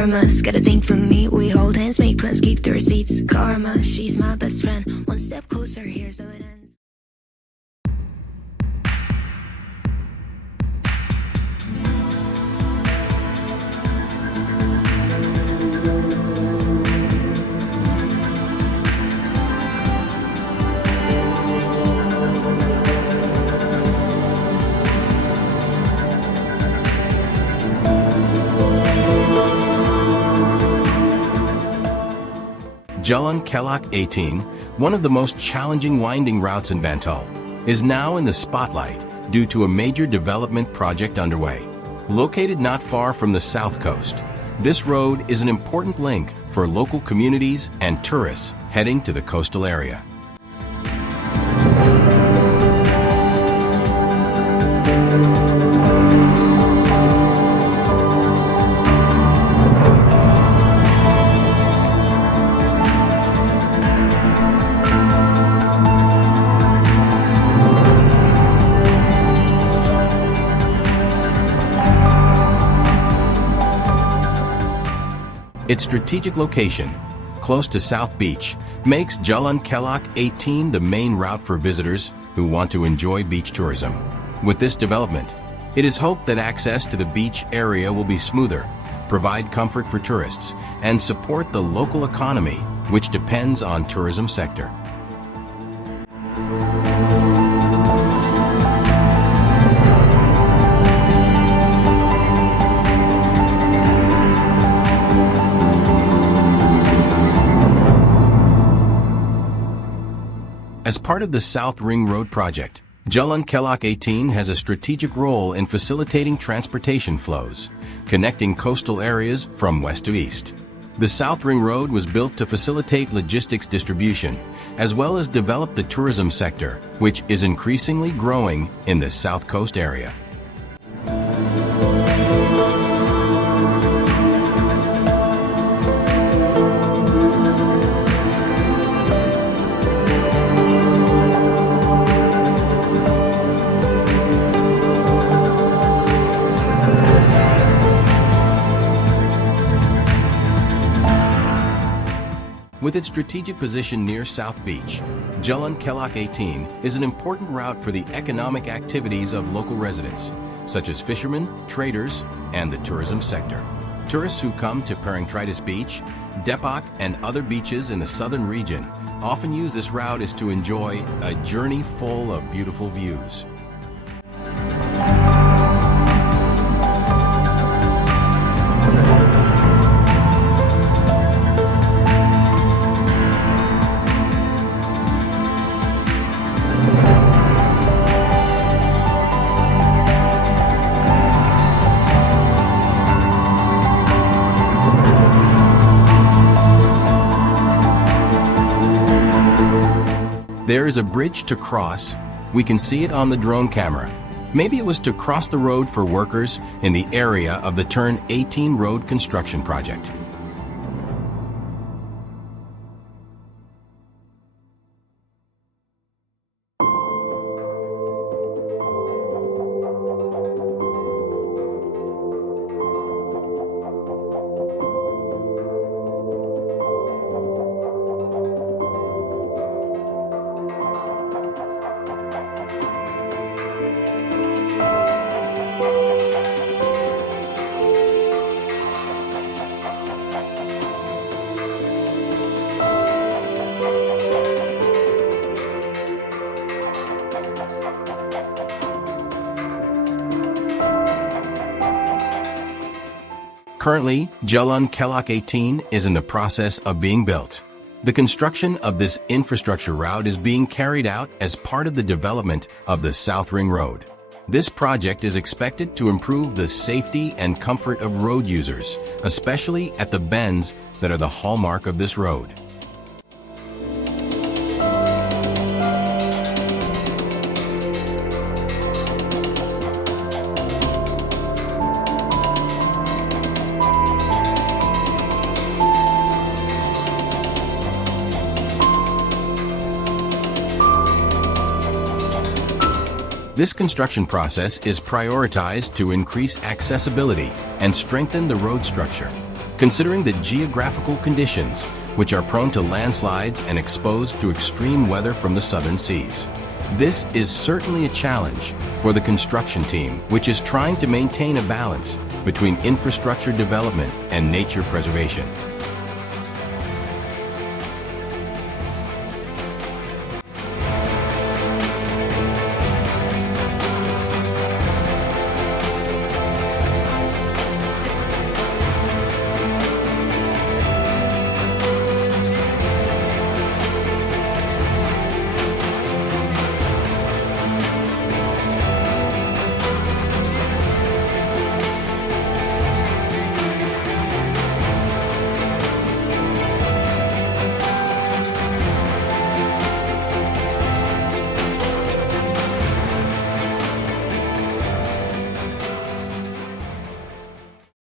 karma's gotta think for me. We hold hands, make plans, keep the receipts. Karma, she's my best friend. One step closer, here's how it ends. Jalan Kelok 18, one of the most challenging winding routes in Bantul, is now in the spotlight due to a major development project underway. Located not far from the south coast, this road is an important link for local communities and tourists heading to the coastal area. Its strategic location, close to South Beach, makes Jalan Kelok 18 the main route for visitors who want to enjoy beach tourism. With this development, it is hoped that access to the beach area will be smoother, provide comfort for tourists, and support the local economy, which depends on tourism sector. As part of the South Ring Road project, Jalan Kelok 18 has a strategic role in facilitating transportation flows, connecting coastal areas from west to east. The South Ring Road was built to facilitate logistics distribution, as well as develop the tourism sector, which is increasingly growing in the South Coast area. With its strategic position near South Beach, Jalan Kelok 18 is an important route for the economic activities of local residents, such as fishermen, traders, and the tourism sector. Tourists who come to Parangtritis Beach, Depok, and other beaches in the southern region often use this route as to enjoy a journey full of beautiful views. There is a bridge to cross. We can see it on the drone camera. Maybe it was to cross the road for workers in the area of the Turn 18 road construction project. Currently, Jalan Kelok 18 is in the process of being built. The construction of this infrastructure route is being carried out as part of the development of the South Ring Road. This project is expected to improve the safety and comfort of road users, especially at the bends that are the hallmark of this road. This construction process is prioritized to increase accessibility and strengthen the road structure. Considering the geographical conditions, which are prone to landslides and exposed to extreme weather from the southern seas. This is certainly a challenge for the construction team, which is trying to maintain a balance between infrastructure development and nature preservation.